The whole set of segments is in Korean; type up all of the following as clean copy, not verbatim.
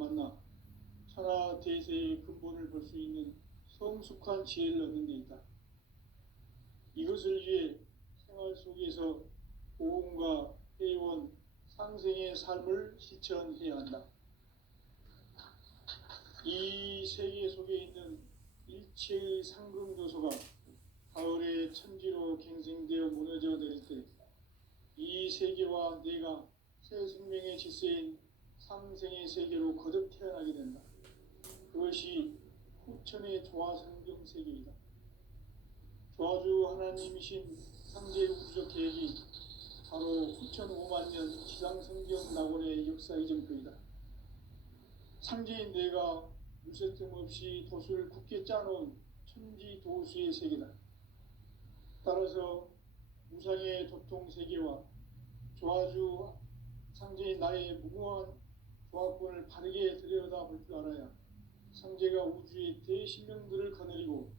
만나 천하 대세의 근본을 볼 수 있는 성숙한 지혜를 얻는 데 있다. 이것을 위해 생활 속에서 고음과 회원, 상생의 삶을 실천해야 한다. 이 세계 속에 있는 일체의 상승조소가 가을의 천지로 갱생되어 무너져 내릴 때 이 세계와 내가 새 생명의 질서인 상생의 세계로 거듭 태어나게 된다. 그것이 후천의 조화성경 세계이다. 조화주 하나님이신 상제 우주적 계획이 바로 후천 5만 년 지상성경 낙원의 역사 이정표이다. 상제인 내가 물새틈 없이 도수를 굳게 짜놓은 천지 도수의 세계다. 따라서 무상의 도통 세계와 조화주 상제인 나의 무궁한 조화권을 바르게 들여다볼 줄 알아야 상제가 우주의 대신명들을 거느리고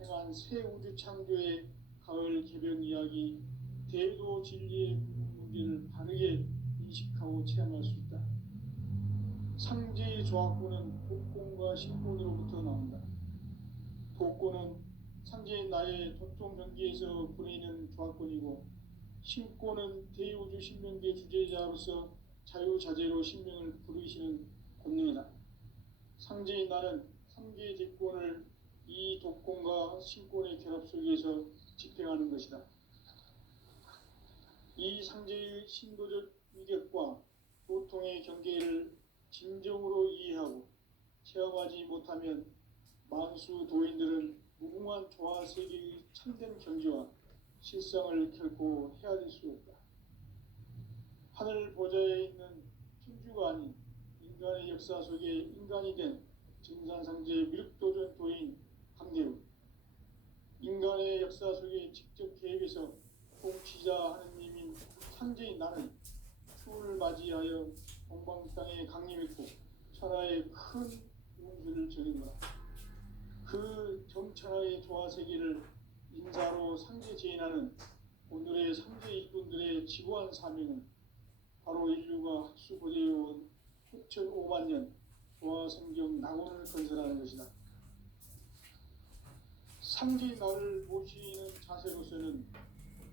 행한 새 우주 창조의 가을 개변 이야기 대도 진리의 문제를 바르게 인식하고 체험할 수 있다. 상제의 조화권은 복권과 신권으로부터 나온다. 복권은 상제인 나의 도통 경기에서 보내는 조화권이고, 신권은 대우주 신명계 주제자로서 자유자재로 신명을 부르시는 권능이다. 상제인 나는 3개의 대권을 이 독권과 신권의 결합 속에서 집행하는 것이다. 이 상제의 신도적 위력과 보통의 경계를 진정으로 이해하고 체험하지 못하면 만수 도인들은 무궁한 조화 세계의 참된 경지와 실상을 결코 헤아릴 수 없다. 하늘 보좌에 있는 천주가 아닌 인간의 역사 속에 인간이 된 증산상제 미륵도전 도인 강대우, 인간의 역사 속에 직접 계획해서 통치자 하느님인 상제인 나는 추운을 맞이하여 동방 땅에 강림했고 천하의 큰 운수를 정했노라. 그 정천하의 조화세계를 인사로 상제 제인하는 오늘의 상제 일꾼들의 지고한 사명은 바로 인류가 학수고대해온 후천 5만 년 조화성경 낙원을 건설하는 것이다. 상제인 나를 모시는 자세로서는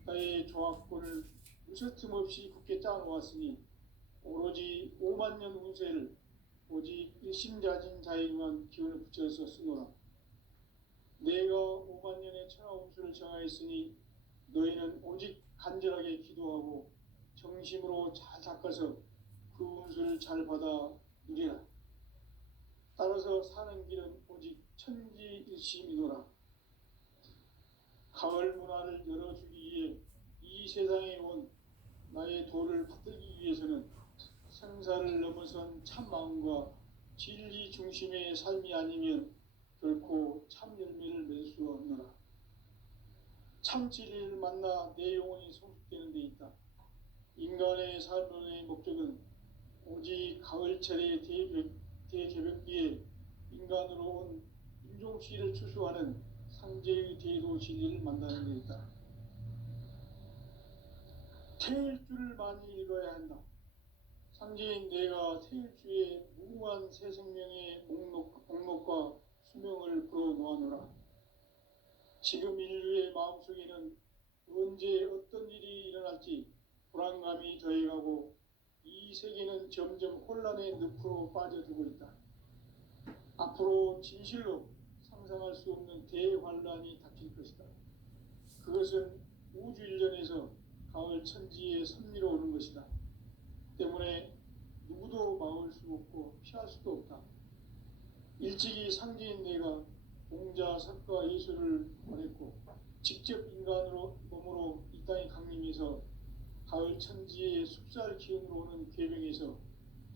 나의 조화권을 무쇠틈 없이 굳게 짜놓았으니 오로지 5만 년 운세를 오직 일심자진 자에게만 기운을 붙여서 쓰노라. 내가 5만 년의 천하 운수를 정하였으니 너희는 오직 간절하게 기도하고 정심으로 잘 닦아서 그 운수를 잘 받아 누리라. 따라서 사는 길은 오직 천지일심이노라. 가을 문화를 열어주기 위해 이 세상에 온 나의 도를 받들기 위해서는 생사를 넘어선 참마음과 진리 중심의 삶이 아니면 결코 참 열매를 맺을 수 없노라. 참 진리를 만나 내 영혼이 성숙되는 데 있다. 인간의 삶의 목적은 오직 가을철의 대개벽기에 인간으로 온 인종시를 추수하는 상제의 대도 진리를 만나는 데 있다. 태일주를 많이 읽어야 한다. 상제인 내가 태일주의 무궁한 새 생명의 목록과 수명을 불어놓아노라. 지금 인류의 마음속에는 언제 어떤 일이 일어날지 불안감이 더해가고 이 세계는 점점 혼란의 늪으로 빠져들고 있다. 앞으로 진실로 상상할 수 없는 대환란이 닥칠 것이다. 그것은 우주 일전에서 가을 천지의 섭리로 오는 것이다. 때문에 누구도 막을 수 없고 피할 수도 없다. 일찍이 상제인 내가 공자, 석가, 예술을 보냈고 직접 인간으로 몸으로 이 땅에 강림해서 가을 천지의 숲살 기운으로 오는 궤병에서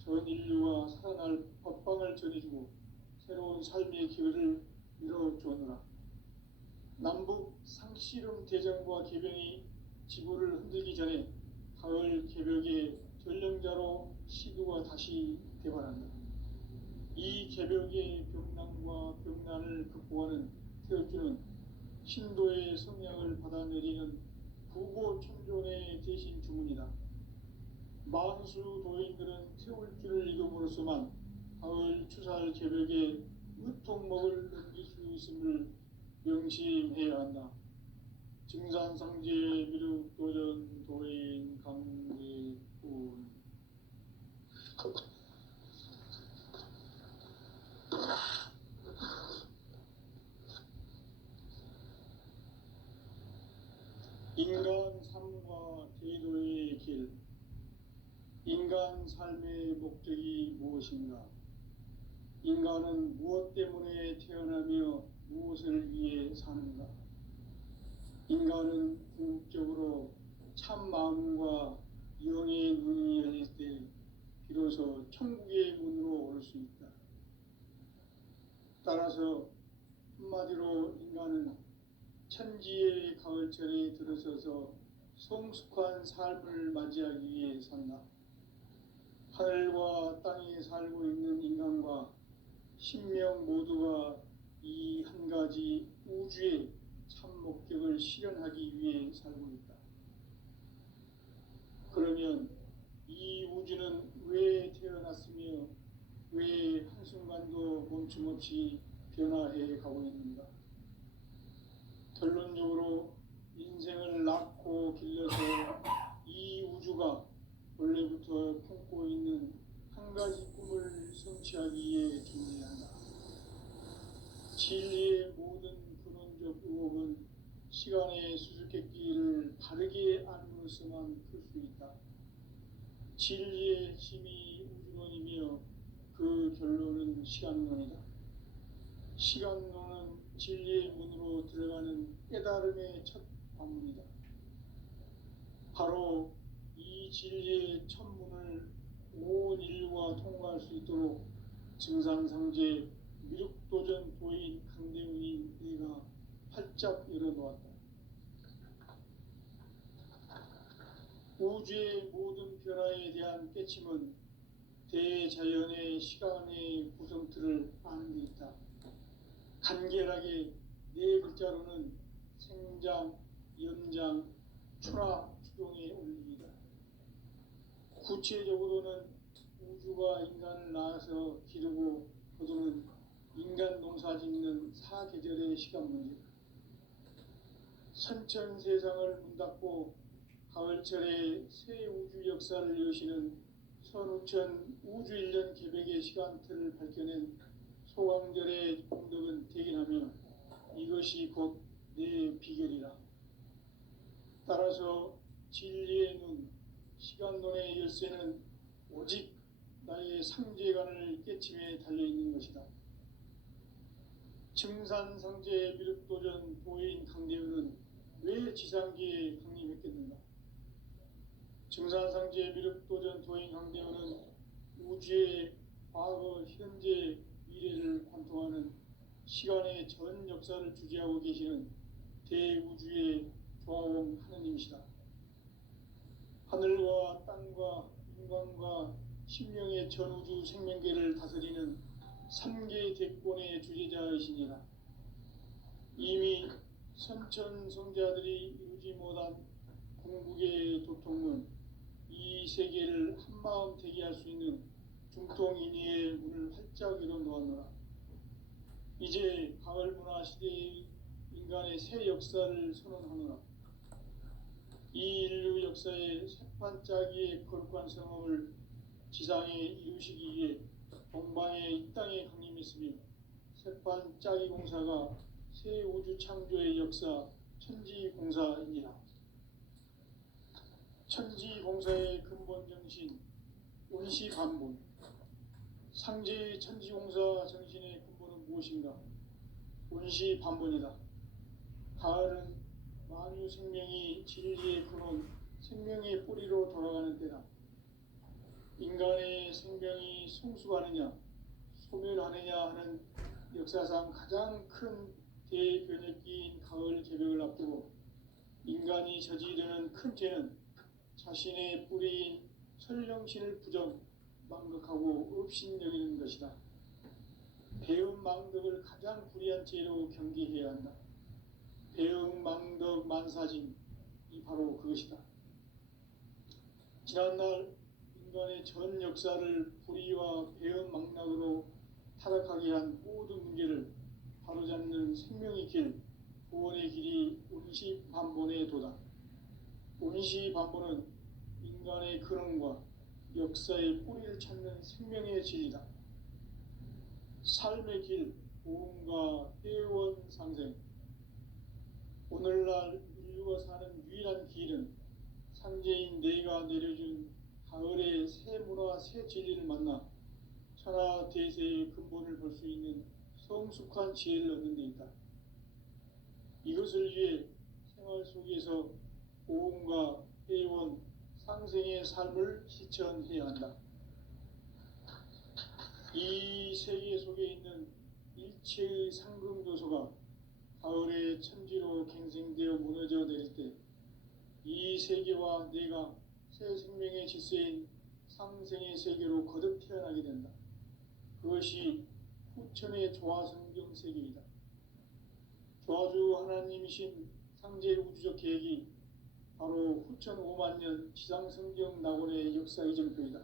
전 인류가 살아날 법방을 전해주고 새로운 삶의 기회를 열어주었노라. 남북 상씨름 대전과 개병이 지구를 흔들기 전에 가을 개벽의 전령자로 시도가 다시 개발한다. 이 개벽의 병난과 병난을 극복하는 태엽주는 신도의 성향을 받아내리는 부고천존의 대신 주문이다. 만수 도인들은 태울주를 읽음으로써만 가을 추살 개벽에 으통목을 넘길 수 있음을 명심해야 한다. 증산상제 미륵 도전 도인 강대군. 인간 삶과 제도의 길. 인간 삶의 목적이 무엇인가? 인간은 무엇 때문에 태어나며 무엇을 위해 사는가? 인간은 궁극적으로 참 마음과 영의 눈이 열릴 때 비로소 천국의 문으로 올 수 있다. 따라서 한마디로 인간은 천지의 가을철에 들어서서 성숙한 삶을 맞이하기 위해 산다. 하늘과 땅에 살고 있는 인간과 신명 모두가 이 한 가지 우주의 참 목적을 실현하기 위해 살고 있다. 그러면 이 우주는 왜 태어났으며 왜 한순간도 멈춤없이 변화해 가고 있는가? 결론적으로 인생을 낳고 길러서 이 우주가 원래부터 품고 있는 한 가지 꿈을 성취하기 위해 존재한다. 진리의 모든 근원적 의혹은 시간의 수수께끼를 바르게 알므로서만 풀 수 있다. 진리의 핵심이 우주론이며 그 결론은 시간론이다. 시간론은 진리의 문으로 들어가는 깨달음의 첫 관문이다. 바로 이 진리의 첫 문을 온 인류가 통과할 수 있도록 증산상제 미륵도전 도인 강대훈이 내가 활짝 열어놓았다. 우주의 모든 변화에 대한 깨침은 대자연의 시간의 구성틀을 아는 데 있다. 간결하게 네 글자로는 생장, 연장, 출하, 추동의 원리이다. 구체적으로는 우주가 인간을 낳아서 기르고 거두는 인간 농사 짓는 사계절의 시간 문제다. 선천 세상을 문 닫고 가을철에 새 우주 역사를 여시는 선우천 우주 1년 개백의 시간틀을 밝혀낸 소강절의 공덕은 대견하며 이것이 곧 내 비결이라. 따라서 진리의 눈, 시간론의 열쇠는 오직 나의 상제관을 깨침에 달려있는 것이다. 증산상제 미륵도전 도인 강대훈은 왜 지상계에 강림했겠는가? 증산상제 미륵도전 도인 강대훈은 우주의 과거, 현재, 미래를 관통하는 시간의 전 역사를 주재하고 계시는 대우주의 조화원 하느님이시다. 하늘과 땅과 인간과 신명의 전우주 생명계를 다스리는 3개 대권의 주재자이시니라. 이미 선천성자들이 이루지 못한 궁극의 도통은 이 세계를 한마음 되게 할 수 있는 중통인의의 문을 활짝 열어놓았노라. 이제 가을 문화 시대의 인간의 새 역사를 선언하노라. 이 인류 역사의 새판짜기의 거룩한 성업을 지상에 이루시기 위해 동방의 이 땅에 강림했으며 새판짜기 공사가 새 우주 창조의 역사 천지공사이니라. 천지공사의 근본 정신 원시반본. 상제의 천지공사 정신의 근본은 무엇인가? 원시반본이다. 가을은 만유 생명이 진리의 근원, 생명의 뿌리로 돌아가는 때다. 인간의 생명이 성숙하느냐, 소멸하느냐 하는 역사상 가장 큰 대변혁기인 가을 개벽을 앞두고 인간이 저지르는 큰 죄는 자신의 뿌리인 설령신을 부정, 망극하고 업신여기는 것이다. 배음 망덕을 가장 불의한 죄로 경계해야 한다. 배음 망덕 만사진이 바로 그것이다. 지난날 인간의 전 역사를 불의와 배음 망락으로 도다. 운시반보는 인간의 근원과 역사의 뿌리를 찾는 생명의 진리다. 삶의 길, 보험과 회원 상생. 오늘날 인류가 사는 유일한 길은 상제인 내가 내려준 가을의 새 문화, 새 진리를 만나 천하 대세의 근본을 볼 수 있는 성숙한 지혜를 얻는 데 있다. 이것을 위해 생활 속에서 보험과 회원, 상생의 삶을 실천해야 한다. 이 세계 속에 있는 일체의 상승조소가 가을의 천지로 갱생되어 무너져 내릴 때 이 세계와 내가 새 생명의 질서인 상생의 세계로 거듭 태어나게 된다. 그것이 후천의 조화성경 세계이다. 조화주 하나님이신 상제 우주적 계획이 바로 후천 5만 년 지상성경 낙원의 역사 이정표이다.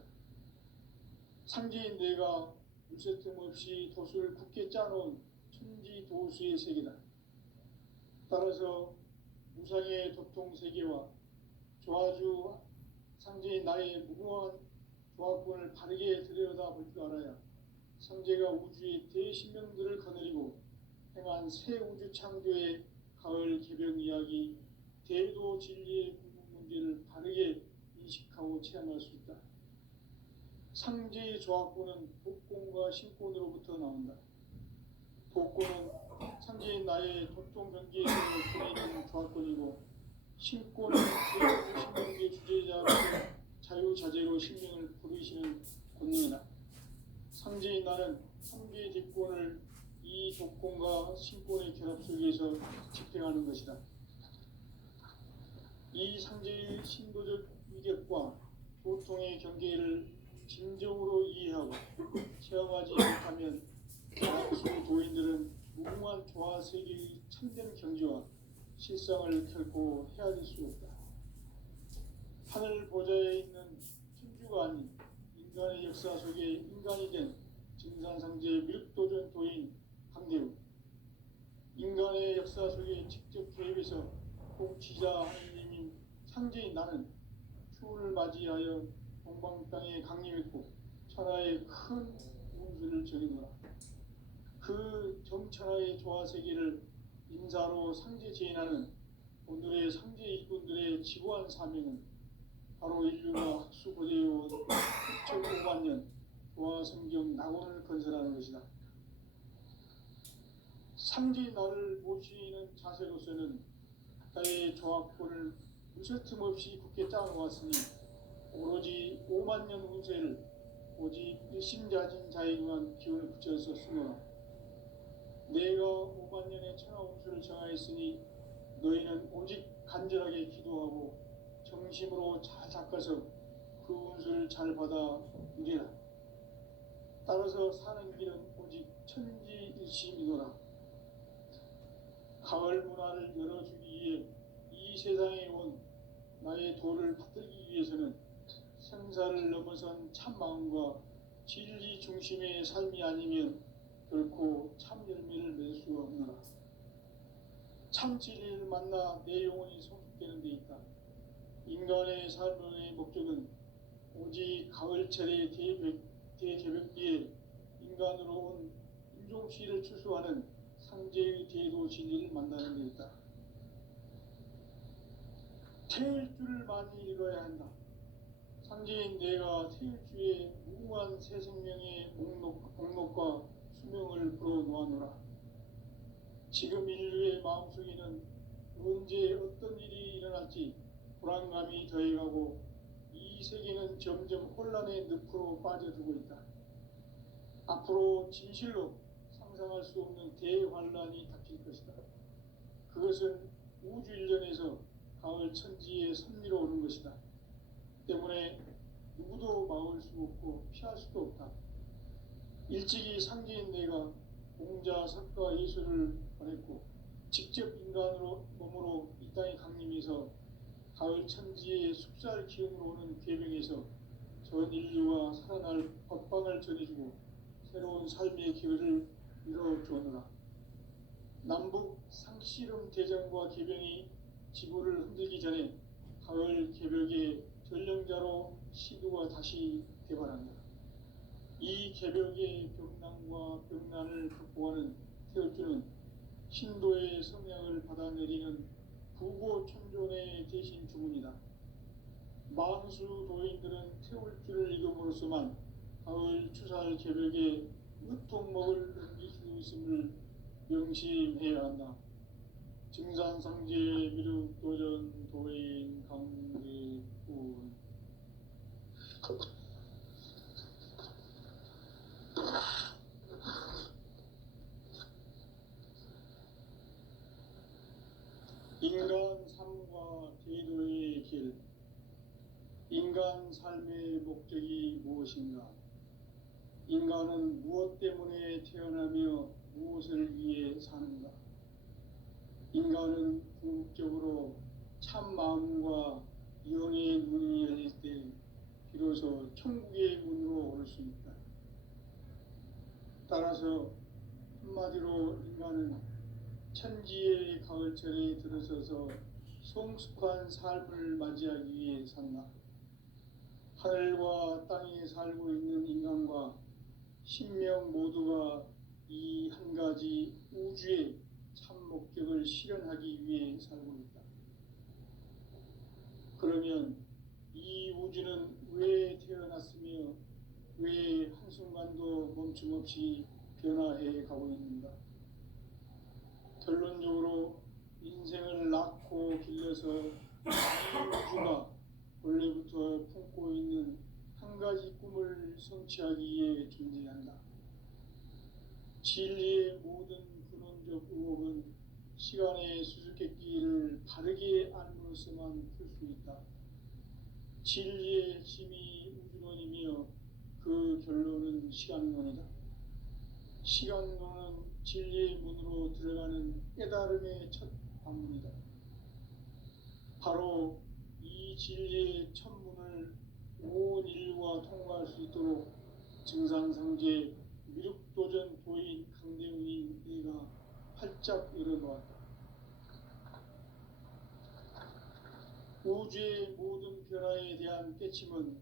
상제인 내가 물새 틈 없이 도수를 굳게 짜놓은 천지 도수의 세계다. 따라서 무상의 도통 세계와 조화주 상제인 나의 무궁한 조화권을 바르게 들여다볼 줄 알아야 상제가 우주의 대신명들을 거느리고 행한 새 우주 창조의 가을 개병 이야기, 대도 진리의 궁극 문제를 바르게 인식하고 체험할 수 있다. 상제의 조화권은 복권과 신권으로부터 나온다. 복권은 상제인 나의 도통 경계에서 보이는 조화권이고, 신권은 제 신명의 주제자로서 자유자재로 신명을 부르시는 권능이다. 상제인 나는 상계의 뒷권을 이 독권과 신권의 결합 속에서 집행하는 것이다. 이 상제의 신도적 위격과 보통의 경계를 진정으로 이해하고 체험하지 못하면 다수 도인들은 무궁한 조화 세계의 참된 경지와 실상을 결코 헤아릴 수 없다. 하늘 보좌에 있는 천주가 아닌 인간의 역사 속에 인간이 된 증산상제 미륵도전 도인 강대우, 인간의 역사 속에 직접 개입해서 공치자 하느님인 상제인 나는 추운을 맞이하여 동방 땅에 강림했고 천하의 큰 운수를 정해놓아 그 정천하의 조화세계를 인사로 상제 제인하는 오늘의 상제 일꾼들의 지고한 사명은 바로 인류가 학수고대해온 6,500만 년 조화성경 낙원을 건설하는 것이다. 상제인 나를 모시는 자세로서는 나의 조화권을 무쇠틈 없이 굳게 짜놓았으니 오로지 5만 년 운세를 오직 일심자진 자에게만 기운을 붙여서 쓰노라. 내가 5만 년의 천하 운수를 정하였으니 너희는 오직 간절하게 기도하고 정심으로 잘 닦아서 그 운수를 잘 받아 누리라. 따라서 사는 길은 오직 천지일심이노라. 가을 문화를 열어주기 위해 이 세상에 온 나의 도를 받들기 위해서는 생사를 넘어선 참 마음과 진리 중심의 삶이 아니면 결코 참 열매를 맺을 수가 없노라. 참 진리를 만나 내 영혼이 성숙되는 데 있다. 인간의 삶의 목적은 오직 가을철의 대개벽기에 인간으로 온 인종시를 추수하는 상제의 대도 진리를 만나는 데 있다. 태일 줄을 많이 읽어야 한다. 상제인 내가 태일주의 무궁한 새 생명의 목록과 수명을 불어놓아노라. 지금 인류의 마음속에는 언제 어떤 일이 일어날지 불안감이 더해가고 이 세계는 점점 혼란의 늪으로 빠져들고 있다. 앞으로 진실로 상상할 수 없는 대환란이 닥칠 것이다. 그것은 우주 일련에서 가을 천지의 섭리로 오는 것이다. 때문에 누구도 막을 수 없고 피할 수도 없다. 일찍이 상제인 내가 공자, 석가, 예수를 보냈고 직접 인간으로 몸으로 이 땅에 강림해서 가을 천지의 숲살 기운으로 오는 괴명에서 전 인류와 살아날 법방을 전해주고 새로운 삶의 기회를 이뤄주었노라. 남북 상씨름 대전과 개병이 지구를 흔들기 전에 가을 개벽의 전령자로 시드가 다시 개발한다. 이 개벽의 벽난과 벽난을 극복하는 태울주는 신도의 성향을 받아내리는 부고천존의 대신 주문이다. 만수 도인들은 태울주를 읽음으로써만 가을 추살 개벽에 으통목을 넘길 수 있음을 명심해야 한다. 증산상제 미륵도전 도인 강대군. 인간 삶과 제도의 길. 인간 삶의 목적이 무엇인가? 인간은 무엇 때문에 태어나며 무엇을 위해 사는가? 인간은 궁극적으로 참 마음과 영의 문이 열릴 때 비로소 천국의 문으로 올 수 있다. 따라서 한마디로 인간은 천지의 가을철에 들어서서 성숙한 삶을 맞이하기 위해 산다. 하늘과 땅에 살고 있는 인간과 신명 모두가 이 한 가지 우주의 참 목적을 실현하기 위해 살고 있다. 그러면 이 우주는 왜 태어났으며 왜 한순간도 멈춤없이 변화해 가고 있는가? 결론적으로 인생을 낳고 길러서 이 우주가 원래부터 품고 있는 한 가지 꿈을 성취하기 위해 존재한다. 진리의 모든 근원적 의혹은 시간의 수수께끼를 바르게 알므로써만 풀 수 있다. 진리의 핵심이 우주론이며 그 결론은 시간론이다. 시간론은 진리의 문으로 들어가는 깨달음의 첫 방문이다. 바로 이 진리의 첫 문을 온 인류가 통과할 수 있도록 증산상제 미륵도전 도인 강대훈이 내가 활짝 열어놓았다. 우주의 모든 변화에 대한 깨침은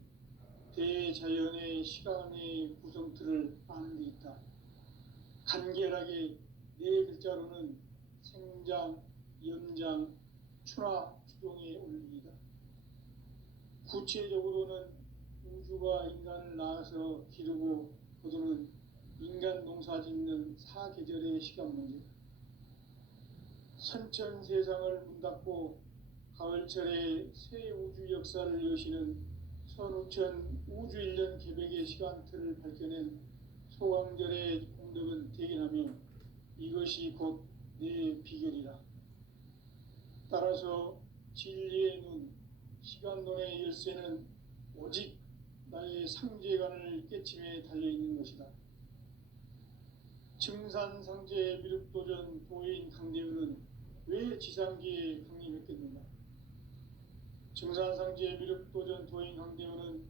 대자연의 시간의 구성틀을 아는 데 있다. 간결하게 네 글자로는 생장, 연장, 추나 추동의 원리이다. 구체적으로는 우주가 인간을 낳아서 기르고 거두는 인간 농사 짓는 사계절의 시간 문제다. 선천 세상을 문 닫고 가을철에 새 우주 역사를 여시는 선우천 우주 1년 개벽의 시간틀을 밝혀낸 소강절의 공덕은 대견하며 이것이 곧 내 비결이라. 따라서 진리의 눈, 시간론의 열쇠는 오직 나의 상제관을 깨침에 달려있는 것이다. 증산상제 미륵도전 도인 강대훈은 왜 지상기에 강림했겠는가? 증산상제 미륵도전 도인 강대훈은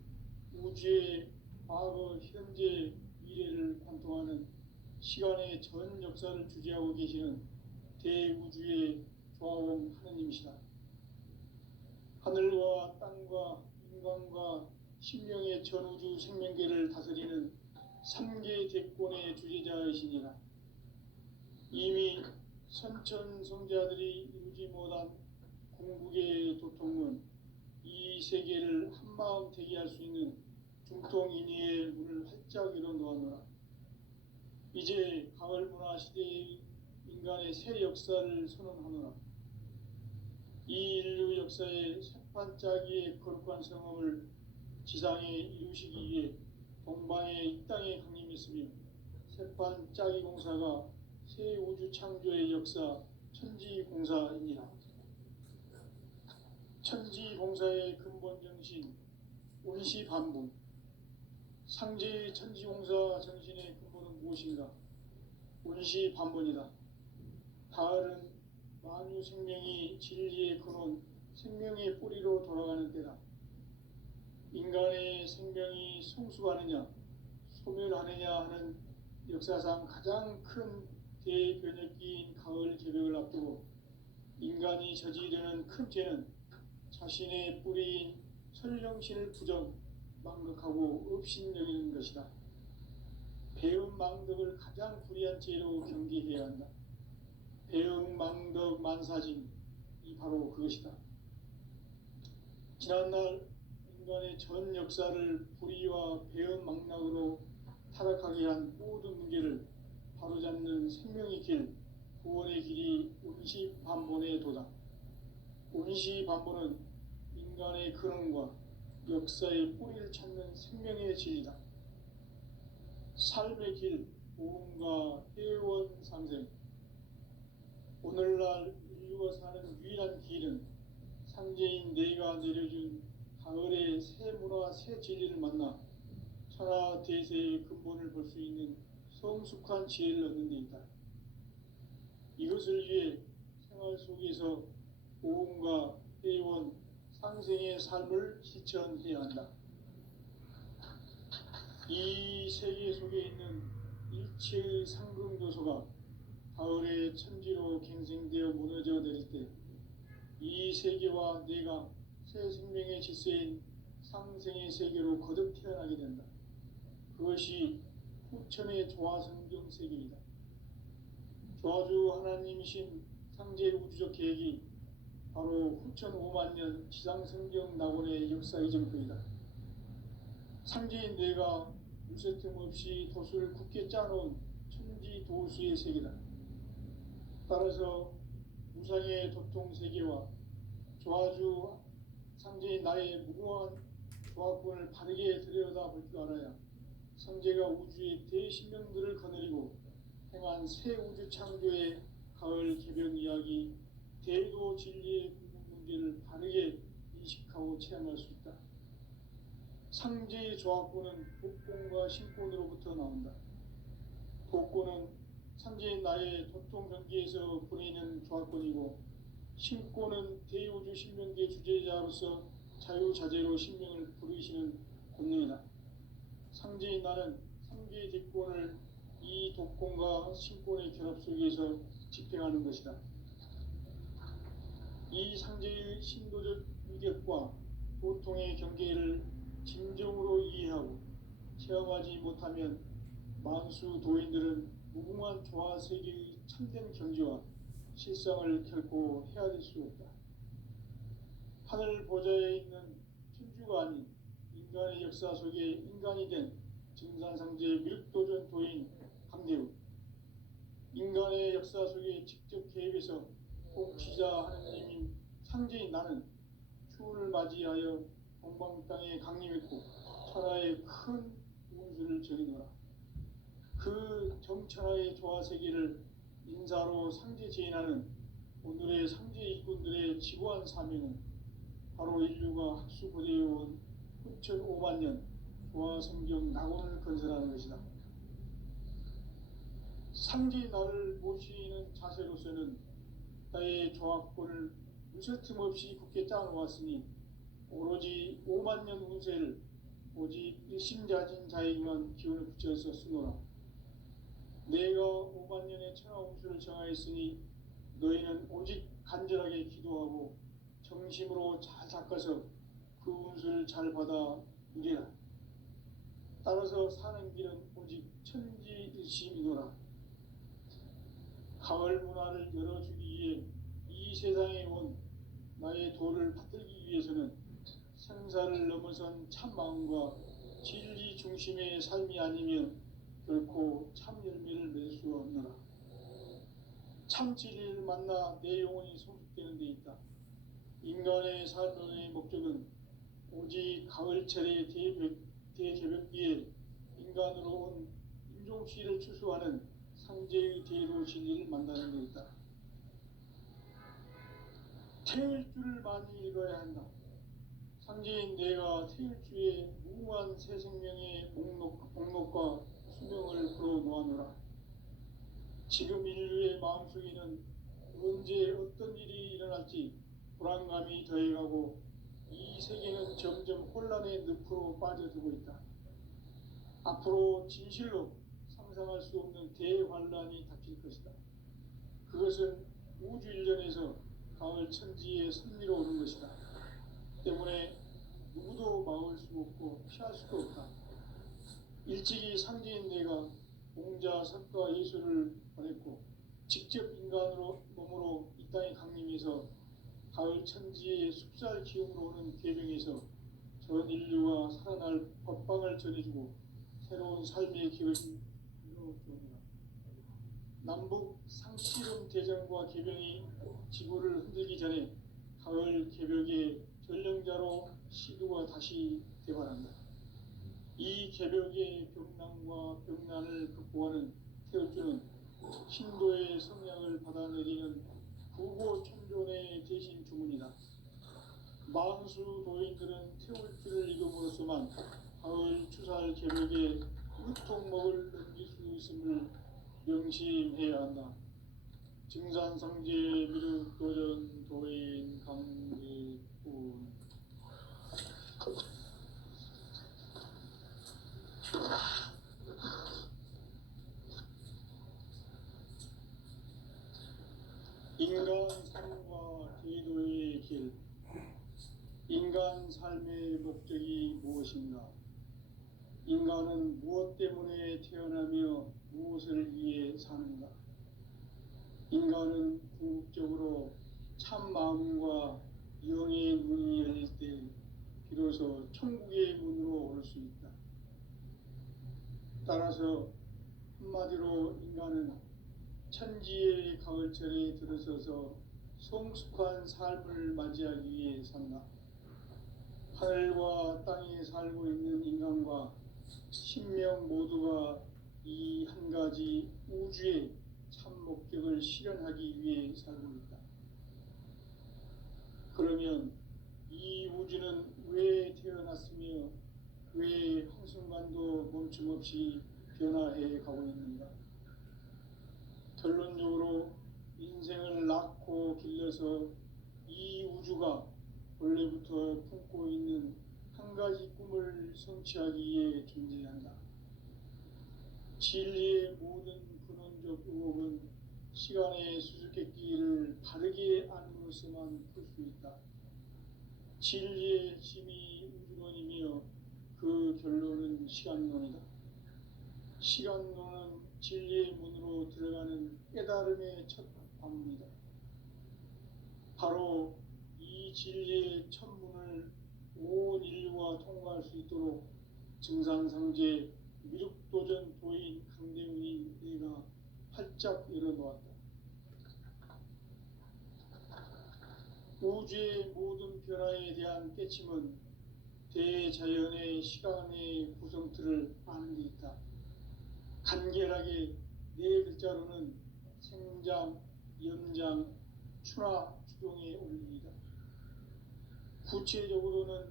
우주의 과거, 현재, 미래를 관통하는 시간의 전 역사를 주재하고 계시는 대우주의 조화원 하느님이시다. 하늘과 땅과 인간과 신명의 전우주 생명계를 다스리는 3계 대권의 주재자이시니라. 이미 선천성자들이 이루지 못한 궁극의 도통은 이 세계를 한마음 되게 할 수 있는 중통인의의 문을 활짝 열어놓았노라. 이제 가을 문화 시대의 인간의 새 역사를 선언하노라. 이 인류 역사의 새판짜기의 거룩한 성험을 지상에 이루시기 위해 동방의 이 땅에 강림했으며 새판짜기 공사가 새 우주 창조의 역사 천지공사입니다. 천지공사의 근본 정신 운시반분. 상제의 천지공사 정신의 근본은 무엇인가? 운시반분이다. 가을은 만유 생명이 진리의 근원, 생명의 뿌리로 돌아가는 때다. 인간의 생명이 성숙하느냐, 소멸하느냐 하는 역사상 가장 큰 대변혁기인 가을 개벽을 앞두고 인간이 저지르는 큰 죄는 자신의 뿌리인 선령신을 망각하고 업신여기는 것이다. 배은망덕을 가장 불의한 죄로 경계해야 한다. 배은망덕 만사진이 바로 그것이다. 지난날 인간의 전 역사를 불의와 배은망락으로 타락하게 한 모든 문제를 바로잡는 생명의 길, 구원의 길이 운시반본의 도다. 운시반본은 인간의 근원과 역사의 뿌리를 찾는 생명의 진리다. 삶의 길, 보험과 회원 상생. 오늘날 인류가 사는 유일한 길은 상제인 내가 내려준 가을의 새 문화, 새 진리를 만나 천하 대세의 근본을 볼 수 있는 성숙한 지혜를 얻는 데 있다. 이것을 위해 생활 속에서 보험과 회원, 상생의 삶을 실천해야 한다. 이 세계 속에 있는 일체의 상승조소가 가을의 천지로 갱생되어 무너져 내릴 때 이 세계와 내가 새 생명의 질서인 상생의 세계로 거듭 태어나게 된다. 그것이 후천의 조화성경 세계이다. 조화주 하나님이신 상제 우주적 계획이 바로 후천 5만 년 지상성경 낙원의 역사의 정토이다. 상제인 내가 무쇠 틈 없이 도수를 굳게 짜놓은 천지 도수의 세계다. 따라서 무상의 도통 세계와 조화주 상제인 나의 무궁한 조화권을 바르게 들여다볼 줄 알아야 상제가 우주의 대신명들을 거느리고 행한 새 우주 창조의 가을 개벽 이야기, 대도 진리의 궁극 문제를 바르게 인식하고 체험할 수 있다. 상제의 조화권은 복권과 신권으로부터 나온다. 복권은 상제인 나의 도통 경계에서 보내는 조화권이고, 신권은 대우주 신명계 주제자로서 자유자재로 신명을 부르시는 권능이다. 상제인 나는 상제의 대권을 이 독권과 신권의 결합 속에서 집행하는 것이다. 이 상제의 신도적 위격과 보통의 경계를 진정으로 이해하고 체험하지 못하면 만수 도인들은 무궁한 조화 세계의 참된 경지와 실상을 결코 헤아릴 수 없다. 하늘 보좌에 있는 천주가 아닌 인간의 역사 속에 인간이 된 증산상제의 미륵도전 도인 강대우, 인간의 역사 속에 직접 개입해서 통치자 하느님인 상제인 나는 추운을 맞이하여 동방 땅에 강림했고 천하의 큰 운수를 정해놓아 그 정천하의 조화세계를 인사로 상제 제인하는 오늘의 상제 일꾼들의 지고한 사명은 바로 인류가 학수고대해온 후천 5만 년 조화성경 낙원을 건설하는 것이다. 상제 나를 모시는 자세로서는 나의 조화권을 무쇠틈 없이 굳게 짜놓았으니 오로지 5만 년 운세를 오직 일심자진 자에게만 기운을 붙여서 쓰노라. 내가 5만 년의 천하 운수를 정하였으니 너희는 오직 간절하게 기도하고 정심으로 잘 닦아서 그 운수를 잘 받아 누리라. 따라서 사는 길은 오직 천지일심이노라. 가을 문화를 열어주기 위해 이 세상에 온 나의 도를 받들기 위해서는 생사를 넘어선 참마음과 진리 중심의 삶이 아니면 결코 참 열매를 맺을 수 없노라. 참 진리를 만나 내 영혼이 성숙되는 데 있다. 인간의 삶의 목적은 오직 가을철의 대개벽기에 인간으로 온 인종시를 추수하는 상제의 대도 진리를 만나는 데 있다. 태일주를 많이 읽어야 한다. 상제인 내가 태일주의 무궁한 새 생명의 목록과 수명을 풀어놓아노라. 지금 인류의 마음속에는 언제 어떤 일이 일어날지 불안감이 더해가고 이 세계는 점점 혼란의 늪으로 빠져들고 있다. 앞으로 진실로 상상할 수 없는 대환란이 닥칠 것이다. 그것은 우주 일전에서 가을 천지의 섭리로 오는 것이다. 때문에 누구도 막을 수 없고 피할 수도 없다. 일찍이 상제인 내가 공자, 석가, 예수를 보냈고 직접 인간으로 몸으로 이 땅에 강림해서 가을 천지의 숲살 기운으로 오는 계명에서 전 인류가 살아날 법방을 전해주고 새로운 삶의 기회를 이루어주옵니다. 남북 상씨름 대전과 개병이 지구를 흔들기 전에 가을 개벽의 전령자로 시두가 다시 대발한다. 이 개벽의 병난과 병난을 극복하는 태울주는 신도의 성량을 받아내리는 부고천존의 대신 주문이다. 만수 도인들은 태울주를 이름으로서만 가을 추살 개벽에 으통목을 넘길 수 있음을 명심해야 한다. 증산상제 미륵도전 도인 강계군. 인간 삶과 제도의 길. 인간 삶의 목적이 무엇인가? 인간은 무엇 때문에 태어나며 무엇을 위해 사는가? 인간은 궁극적으로 참 마음과 영의 문이 열릴 때 비로소 천국의 문으로 올 수 있다. 따라서 한마디로 인간은 천지의 가을철에 들어서서 성숙한 삶을 맞이하기 위해 산다. 하늘과 땅에 살고 있는 인간과 신명 모두가 이 한 가지 우주의 참 목적을 실현하기 위해 살고 있다. 그러면 이 우주는 왜 태어났으며 왜 한순간도 멈춤없이 변화해 가고 있는가? 결론적으로 인생을 낳고 길러서 이 우주가 원래부터 품고 있는 한 가지 꿈을 성취하기 위해 존재한다. 진리의 모든 근원적 의혹은 시간의 수수께끼를 바르게 안으로서만 풀 수 있다. 진리의 핵심이 우주론이며 그 결론은 시간론이다. 시간론은 진리의 문으로 들어가는 깨달음의 첫 관문이다. 바로 이 진리의 첫 문을 온 인류가 통과할 수 있도록 증산상제 미륵도전 도인 강대훈이 내가 활짝 열어놓았다. 우주의 모든 변화에 대한 깨침은 대자연의 시간의 구성틀을 아는 데 있다. 간결하게 네 글자로는 생장, 염장, 추나 추동의 원리이다. 구체적으로는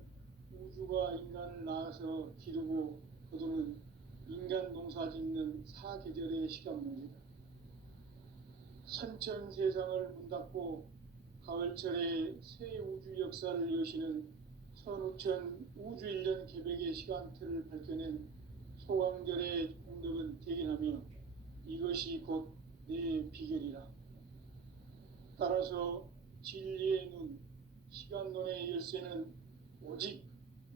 우주가 인간을 낳아서 기르고 거두는 인간 농사 짓는 사계절의 시간 문제다. 선천 세상을 문 닫고 가을철에 새 우주 역사를 여시는 선우천 우주 1년 개벽의 시간틀을 밝혀낸 소강절의 공덕은 대견하며 이것이 곧 내 비결이라. 따라서 진리의 눈, 시간론의 열쇠는 오직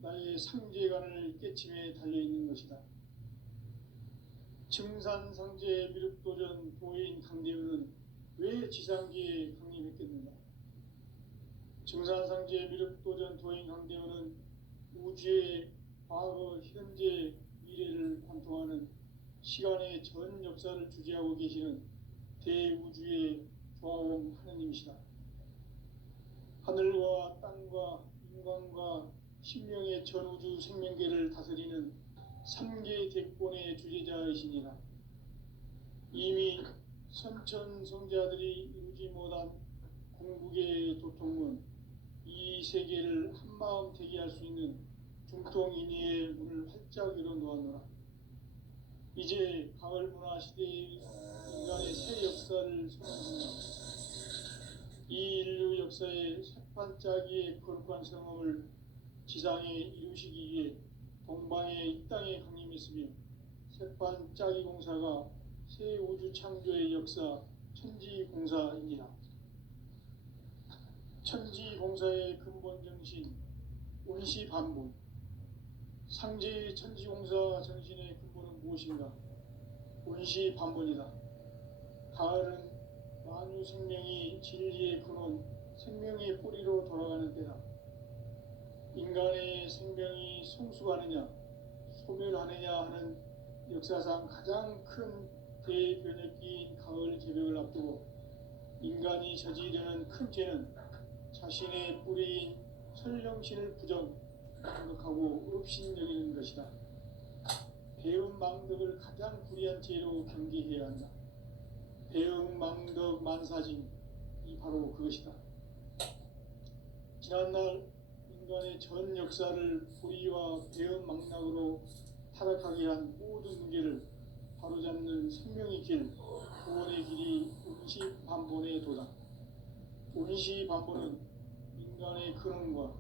나의 상제관을 깨침에 달려있는 것이다. 증산상제 미륵도전 도인 강대훈은 왜 지상기에 강림했겠는가? 증산상제 미륵도전 도인 강대훈은 우주의 과거, 현재, 미래를 관통하는 시간의 전 역사를 주재하고 계시는 대우주의 조화원 하느님이시다. 하늘과 땅과 인간과 신명의 전우주 생명계를 다스리는 3계 대권의 주재자이시니라. 이미 선천성자들이 이루지 못한 궁극의 도통은 이 세계를 한마음 되게 할 수 있는 중통인의의 문을 활짝 열어놓았노라. 이제 가을 문화 시대의 인간의 새 역사를 선언합니다. 이 인류 역사의 새판짜기의 거룩한 성험을 지상에 이루시기 위해 동방에 이 땅에 강림했으며 새판짜기 공사가 새 우주 창조의 역사 천지공사입니다. 천지공사의 근본 정신, 온시반본. 상제의 천지공사 정신의 근본은 무엇인가? 온시반본이다. 가을은 만유 생명이 진리의 근원, 생명의 뿌리로 돌아가는 때다. 인간의 생명이 성숙하느냐, 소멸하느냐 하는 역사상 가장 큰 대변혁기인 가을 개벽을 앞두고 인간이 저지르는 큰 죄는 자신의 뿌리인 설령신을 부정하고 업신여기는 것이다. 배은망덕을 가장 불의한 죄로 경계해야 한다. 배은망덕 만사징이 바로 그것이다. 지난날 인간의 전 역사를 불의와 배은망락으로 타락하게 한 모든 문제를 바로잡는 생명의 길, 구원의 길이 온시반본의 도다. 온시반본은 인간의 근원과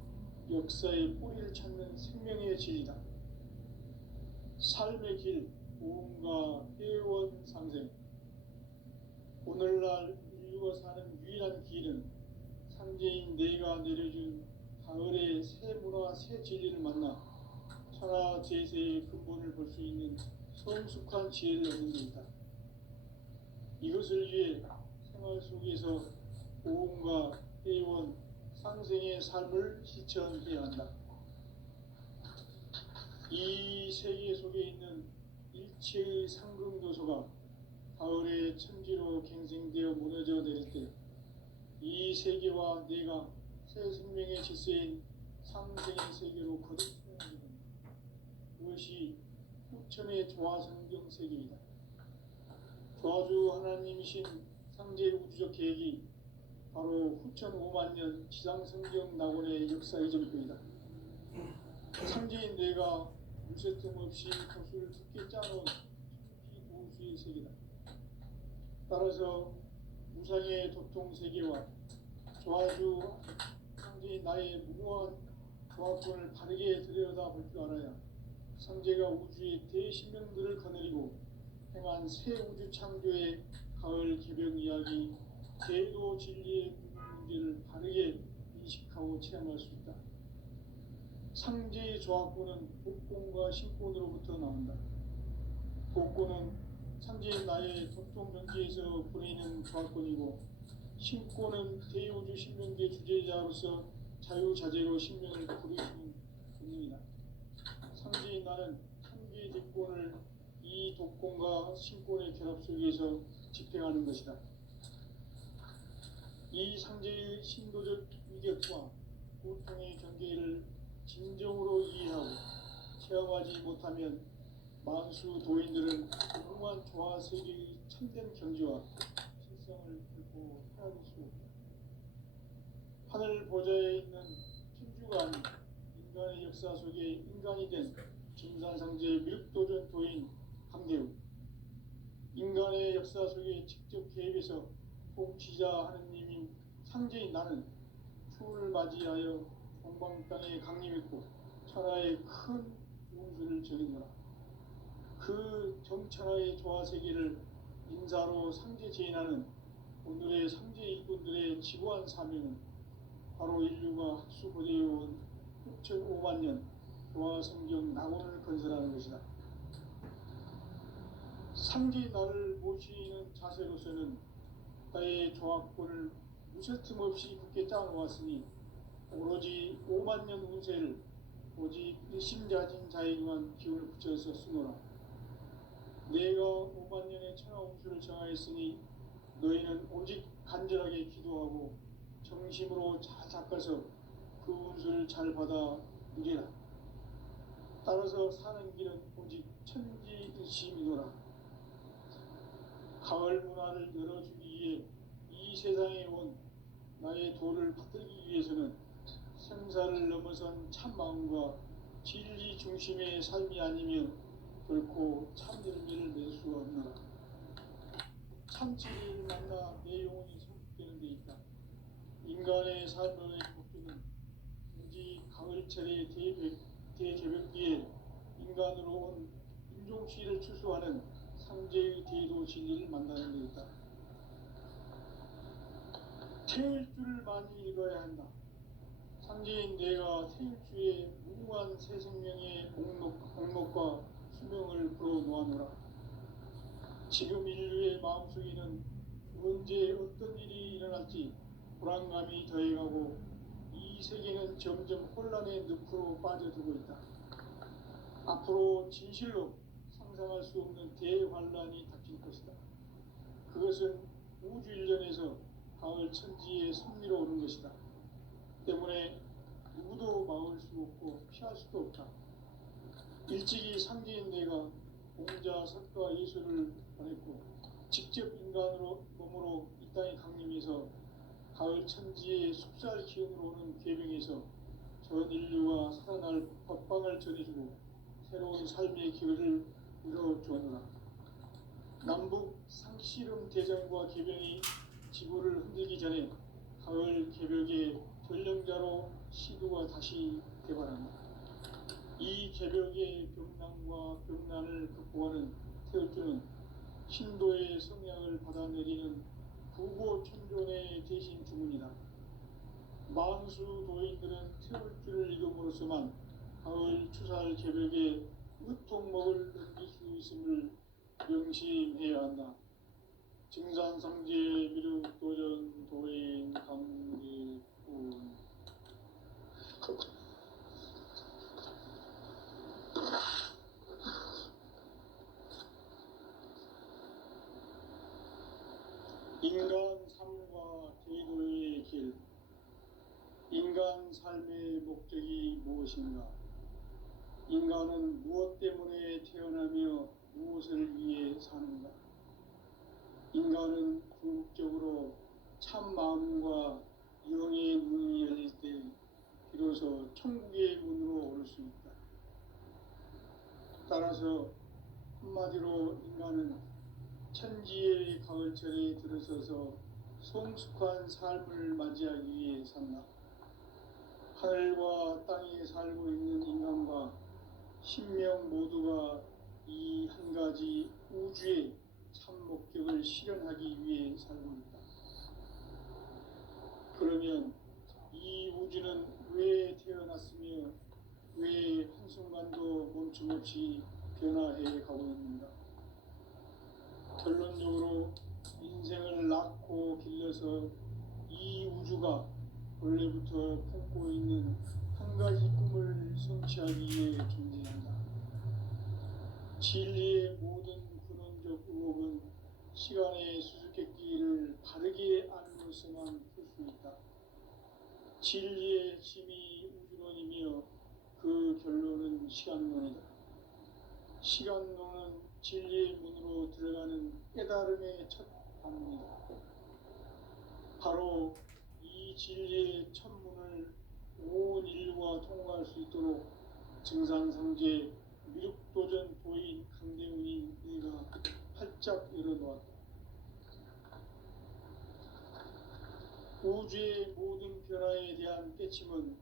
역사의 뿌리를 찾는 생명의 진리다. 삶의 길, 보험과 회원 상생. 오늘날 인류가 사는 유일한 길은 상제인 내가 내려준 가을의 새 문화, 새 진리를 만나 천하 제세의 근본을 볼 수 있는 성숙한 지혜를 얻는 것이다. 이것을 위해 생활 속에서 보험과 회원, 상생의 삶을 실천해야 한다. 이 세계 속에 있는 일체의 상금도서가 가을의 천지로 갱생되어 무너져 내릴 때 이 세계와 내가 새 생명의 질서인 상생의 세계로 거듭나는 그것이 후천의 조화성경 세계이다. 조화주 하나님이신 상제의 우주적 계획이 바로 후천 5만 년 지상성경 낙원의 역사 이전표이다. 상제인 내가 무쇠틈 없이 고수를 깊게 짜놓은 천지도수의 세계다. 따라서 무상의 도통 세계와 조화주 상제인 나의 무모한 조합권을 바르게 들여다볼 줄 알아야 상제가 우주의 대신명들을 거느리고 행한 새 우주 창조의 가을 개벽 이야기, 제도 진리의 문제를 바르게 인식하고 체험할 수 있다. 상제의 조합권은 복권과 신권으로부터 나온다. 복권은 상제인 나의 도통 경지에서 보내는 조합권이고, 신권은 대우주 신명계 주제자로서 자유자재로 신명을 부르시는 본능이다. 상제인 나는 상제의 대권을 이 독권과 신권의 결합 속에서 집행하는 것이다. 이 상제의 신도적 위격과 고통의 경계를 진정으로 이해하고 체험하지 못하면 만수 도인들은 무궁한 조화 세계의 참된 경지와 실성을 결코 헤아릴 수 없다. 하늘 보좌에 있는 천주가 아닌 인간의 역사 속에 인간이 된 진산상제의 미륵도전 도인 강대우, 인간의 역사 속에 직접 개입해서 통치자 하느님인 상제인 나는 추를 맞이하여 동방 땅에 강림했고 천하의 큰 운수를 적인노라. 그 정천하의 조화 세계를 인사로 상제 제인하는 오늘의 상제 일꾼들의 지고한 사명은 바로 인류가 학수고대해온 6,5만 년 조화 성경 낙원을 건설하는 것이다. 상제 나를 모시는 자세로서는 나의 조합권을 무쇠틈 없이 굳게 짜놓았으니 오로지 5만 년 운세를 오직 일심자진 자에게만 기운을 붙여서 쓰노라. 내가 5만 년의 천하 운수를 정하였으니 너희는 오직 간절하게 기도하고 정심으로 잘 닦아서 그 운수를 잘 받아 누리라. 따라서 사는 길은 오직 천지일심이노라. 가을 문화를 열어주기 위해 이 세상에 온 나의 도를 받들기 위해서는 생사를 넘어선 참마음과 진리 중심의 삶이 아니면 결코 참 열매를 낼 수 없노라. 참 진리를 만나 내 영혼이 성숙되는 데 있다. 인간의 삶의 목표는 오직 가을철의 대개벽기에 인간으로 온 인종시를 추수하는 상제의 대도 진리를 만나는 데 있다. 태일주를 많이 읽어야 한다. 상제인 내가 태일주의 무궁한 새 생명의 목록과 수명을 풀어놓아노라. 지금 인류의 마음속에는 언제 어떤 일이 일어날지 불안감이 더해가고 이 세계는 점점 혼란의 늪으로 빠져들고 있다. 앞으로 진실로 상상할 수 없는 대환란이 닥칠 것이다. 그것은 우주 일련에서 가을 천지의 섭리로 오는 것이다. 때문에 누구도 막을 수 없고 피할 수도 없다. 일찍이 상제인 내가 공자, 석가, 예수를 보냈고 직접 인간으로 몸으로 이 땅에 강림해서 가을 천지의 숲살 기운으로 오는 계명에서 전 인류가 살아날 법방을 전해주고 새로운 삶의 기회를 이뤄주었노라. 남북 상씨름 대전과 계병이 지구를 흔들기 전에 가을 개벽의 전령자로 시도가 다시 개발한다. 이 개벽의 병난과 병난을 극복하는 태울주는 신도의 성향을 받아내리는 부고천존의 대신 주문이다. 만수 도인들은 태울주를 읽음으로써만 가을 추살 개벽의 으통목을 넘길 수 있음을 명심해야 한다. 증산상제 미륵도전 도인 강기훈. 인간 삶과 제도의 길. 인간 삶의 목적이 무엇인가? 인간은 무엇 때문에 태어나며 무엇을 위해 사는가? 인간은 궁극적으로 참 마음과 영의 문이 열릴 때 비로소 천국의 문으로 오를 수 있다. 따라서 한마디로 인간은 천지의 가을철에 들어서서 성숙한 삶을 맞이하기 위해 산다. 하늘과 땅에 살고 있는 인간과 신명 모두가 이 한 가지 우주의 참 목적을 실현하기 위해 살고 있다. 그러면 이 우주는 왜 태어났으며 왜 한순간도 멈춤없이 변화해 가고 있는가? 결론적으로 인생을 낳고 길러서 이 우주가 원래부터 품고 있는 한 가지 꿈을 성취하기 위해 존재한다. 진리의 모든 근원적 의혹은 시간의 수수께끼를 바르게 알므로서만 풀 수 있다. 진리의 핵심이 우주론이며 그 결론은 시간론이다. 시간론은 진리의 문으로 들어가는 깨달음의 첫 방문이다. 바로 이 진리의 첫 문을 온 인류가 통과할 수 있도록 증산상제 미륵도전 도인 강대훈이 내가 활짝 열어놓았다. 우주의 모든 변화에 대한 깨침은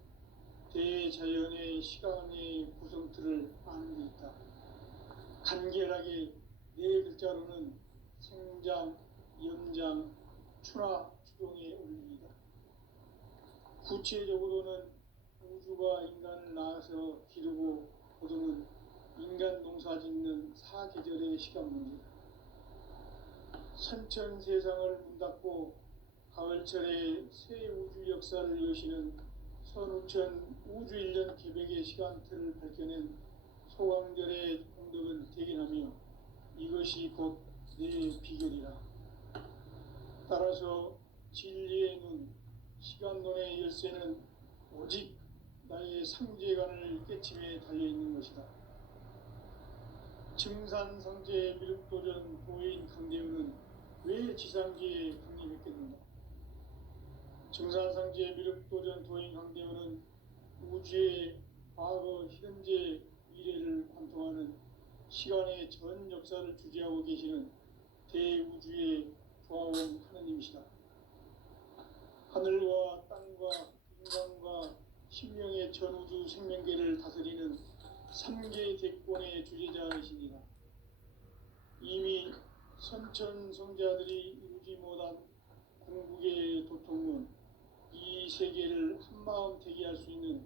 대자연의 시간의 구성틀을 아는 데 있다. 간결하게 네 글자로는 생장, 연장, 추나 추동의 원리이다. 구체적으로는 우주가 인간을 낳아서 기르고 거두는 인간 농사 짓는 사계절의 시간 문제다. 선천 세상을 문 닫고 가을철에 새 우주 역사를 여시는 선우천 우주일년 개벽의 시간틀을 밝혀낸 소강절의 공덕은 대견하며 이것이 곧 내 비결이라. 따라서 진리의 눈, 시간론의 열쇠는 오직 나의 상제관을 깨침에 달려있는 것이다. 증산상제 미륵도전 도인 강대훈은 왜 지상계에 강림했겠는가? 증산상제 미륵도전 도인 강대훈은 우주의 과거, 현재, 미래를 관통하는 시간의 전 역사를 주재하고 계시는 대우주의 조화원 하느님이시다. 하늘과 땅과 인간과 신명의 전우주 생명계를 다스리는 3계 대권의 주제자이십니다. 이미 선천성자들이 이루지 못한 궁극의 도통은 이 세계를 한마음 되게 할 수 있는